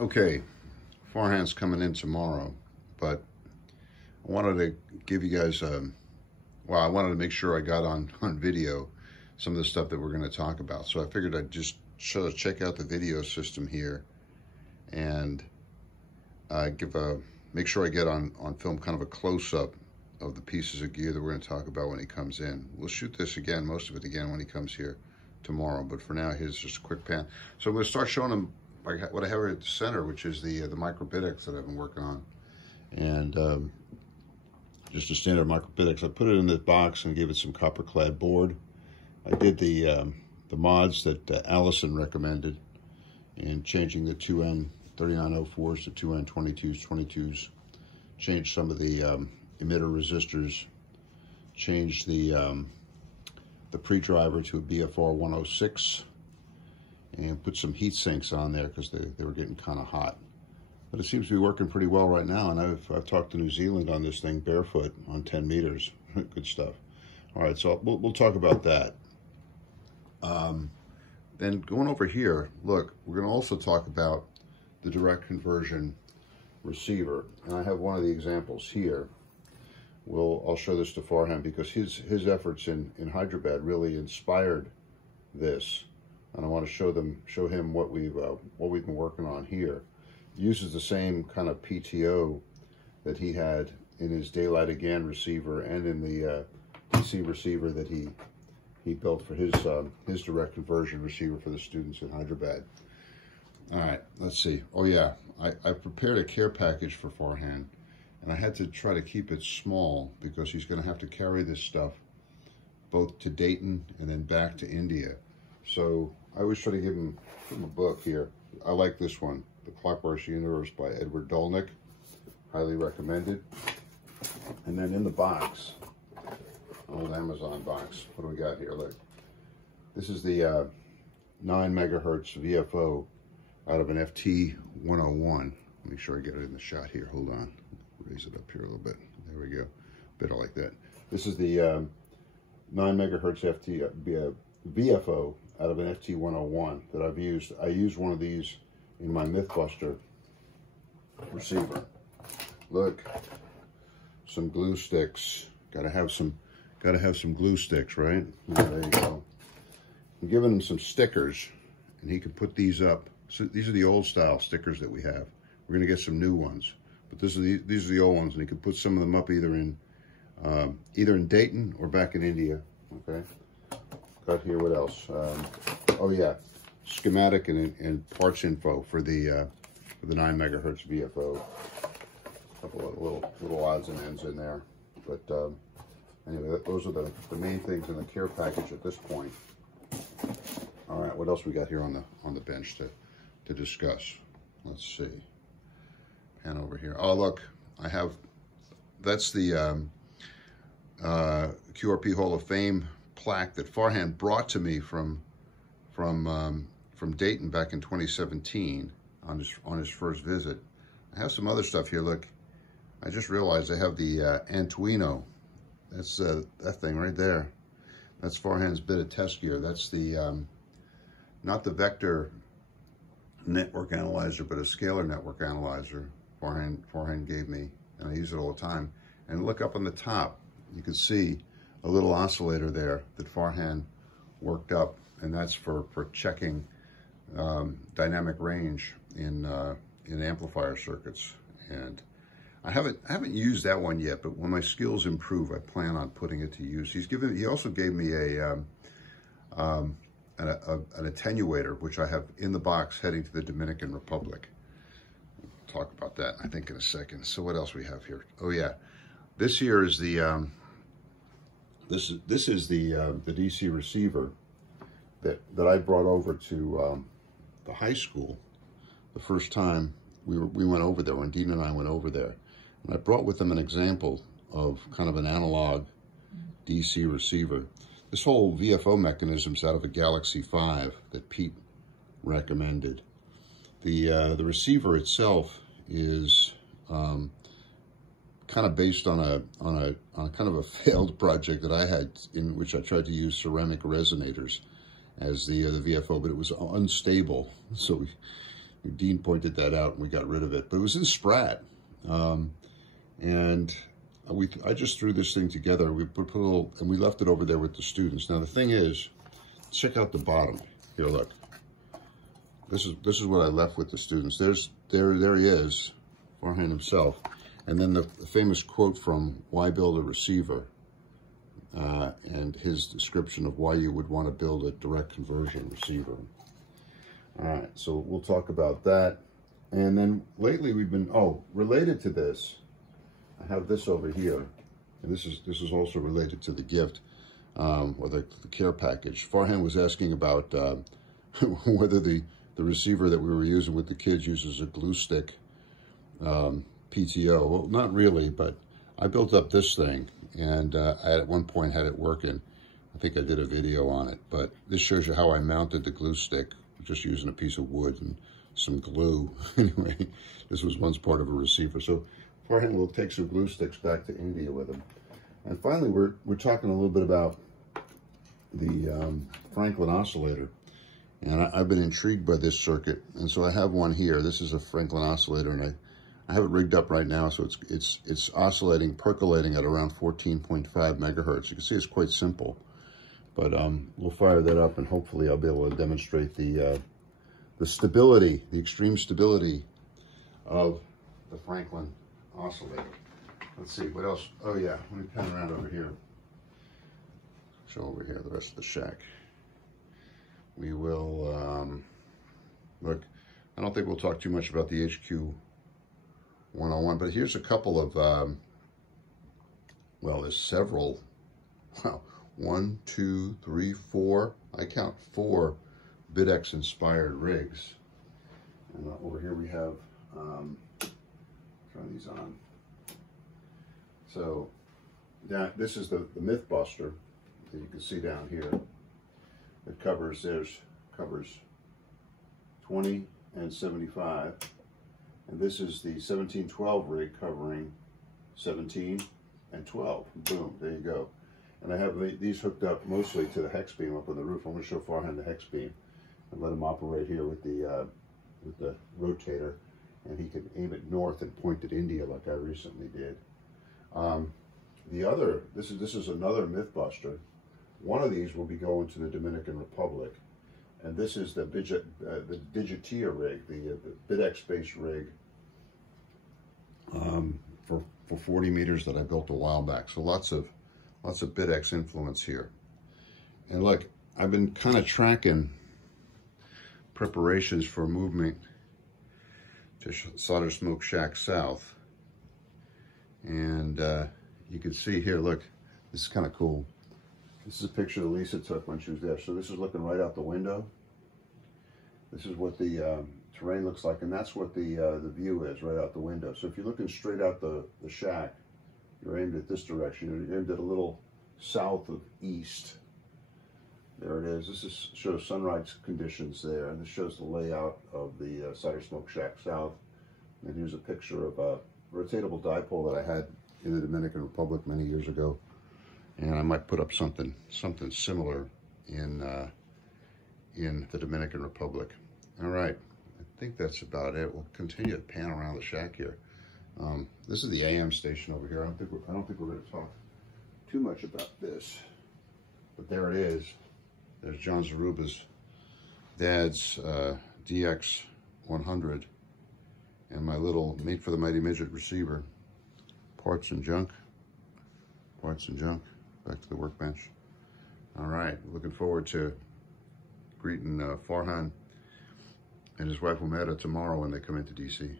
Okay, Farhan's coming in tomorrow, but I wanted to give you guys, well, I wanted to make sure I got on make some of the stuff that we're going to talk about. So I figured I'd just check out the video system here and make sure I get on film kind of a close-up of the pieces of gear that we're going to talk about when he comes in. We'll shoot this again, most of it again, when he comes here tomorrow, but for now, here's just a quick pan. So I'm going to start showing him what I have at the center, which is the uBITX that I've been working on, and just a standard uBITX. I put it in this box and gave it some copper clad board. I did the mods that Allison recommended in changing the 2N 3904s to 2N 22s, changed some of the emitter resistors, changed the pre-driver to a BFR 106, and put some heat sinks on there because they were getting kind of hot. But it seems to be working pretty well right now, and I've talked to New Zealand on this thing barefoot on 10 meters. Good stuff. All right, so we'll talk about that. Then going over here, look, we're going to also talk about the direct conversion receiver, and I have one of the examples here. I'll show this to Farhan because his efforts in Hyderabad really inspired this. And I want to show him what we've been working on here. It uses the same kind of PTO that he had in his Daylight Again receiver and in the DC receiver that he built for his direct conversion receiver for the students in Hyderabad. All right, let's see. Oh yeah, I prepared a care package for Farhan, and I had to try to keep it small because he's going to have to carry this stuff both to Dayton and then back to India. So I always try to give him a book here. I like this one, The Clockwork Universe by Edward Dolnick. Highly recommended. And then in the box, old Amazon box, what do we got here? Look, this is the 9 megahertz VFO out of an FT101. Make sure I get it in the shot here. Hold on. Raise it up here a little bit. There we go. Better like that. This is the 9 megahertz VFO out of an FT101 that I've used. I used one of these in my Mythbuster receiver. Look, some glue sticks. Gotta have some glue sticks, right? Yeah, there you go. I'm giving him some stickers, and he can put these up. So these are the old style stickers that we have. We're gonna get some new ones, but these are the old ones, and he can put some of them up either in Dayton or back in India. Okay. Got here, what else? Oh yeah, schematic and parts info for the 9 megahertz VFO. A couple of little odds and ends in there, but anyway, those are the main things in the care package at this point. All right, what else we got here on the bench to discuss? Let's see. Pan over here. Oh look, that's the QRP Hall of Fame plaque that Farhan brought to me from Dayton back in 2017 on his first visit. I have some other stuff here. Look, I just realized I have the Antuino. That's that thing right there. That's Farhan's bit of test gear. That's the not the vector network analyzer, but a scalar network analyzer Farhan gave me, and I use it all the time. And look up on the top, you can see a little oscillator there that Farhan worked up, and that's for checking dynamic range in amplifier circuits. And I haven't used that one yet, but when my skills improve, I plan on putting it to use. He also gave me an attenuator, which I have in the box heading to the Dominican Republic. We'll talk about that, I think, in a second. So what else we have here? Oh yeah, this here is the this is the DC receiver that I brought over to the high school the first time we went over there, when Dean and I went over there. And I brought with them an example of kind of an analog DC receiver. This whole VFO mechanism's out of a Galaxy 5 that Pete recommended. The receiver itself is kind of based on a kind of a failed project that I had, in which I tried to use ceramic resonators as the VFO, but it was unstable. So Dean pointed that out and we got rid of it, but it was in Sprat. And I just threw this thing together. We put a little, and we left it over there with the students. Now the thing is, check out the bottom. Here, look. This is what I left with the students. There he is, Farhan himself. And then the famous quote from Why Build a Receiver, and his description of why you would want to build a direct conversion receiver. All right, so we'll talk about that. And then lately we've been, related to this, I have this over here. And this is also related to the gift, or the care package. Farhan was asking about whether the receiver that we were using with the kids uses a glue stick PTO. Well, not really, but I built up this thing, and I at one point had it working. I think I did a video on it, but this shows you how I mounted the glue stick, just using a piece of wood and some glue. Anyway, this was once part of a receiver. So Farhan will take some glue sticks back to India with him. And finally, we're talking a little bit about the Franklin oscillator. And I've been intrigued by this circuit, and so I have one here. This is a Franklin oscillator, and I have it rigged up right now, so it's oscillating, percolating at around 14.5 megahertz. You can see it's quite simple, but we'll fire that up, and hopefully I'll be able to demonstrate the stability, the extreme stability of the Franklin oscillator. Let's see, what else? Oh yeah, let me pan around over here. Show over here the rest of the shack. We will, look, I don't think we'll talk too much about the HQ 101, but here's a couple of, well, there's several, wow, 1, 2, 3, 4, I count 4 uBITX inspired rigs. And over here we have, turn these on. So, this is the Mythbuster that you can see down here. It covers 20 and 75, and this is the 1712 rig covering 17 and 12. Boom, there you go. And I have these hooked up mostly to the hex beam up on the roof. I'm going to show Farhan the hex beam and let him operate here with the rotator, and he can aim it north and point at India like I recently did. This is another Mythbuster. One of these will be going to the Dominican Republic, and this is the Digitia rig, the uBITX-based rig for 40 meters that I built a while back. So lots of uBITX influence here. And look, I've been kind of tracking preparations for movement to Solder Smoke Shack South, and you can see here. Look, this is kind of cool. This is a picture that Lisa took when she was there. So this is looking right out the window. This is what the terrain looks like, and that's what the view is right out the window. So if you're looking straight out the shack, you're aimed at this direction. You're aimed at a little south of east. There it is. This shows sunrise conditions there, and this shows the layout of the Solder Smoke Shack South. And here's a picture of a rotatable dipole that I had in the Dominican Republic many years ago. And I might put up something similar in the Dominican Republic. All right, I think that's about it. We'll continue to pan around the shack here. This is the AM station over here. I don't think we're going to talk too much about this, but there it is. There's John Zaruba's dad's DX 100 and my little Made for the Mighty Midget receiver. Parts and junk. Back to the workbench. All right, looking forward to greeting Farhan and his wife Umeda tomorrow when they come into DC.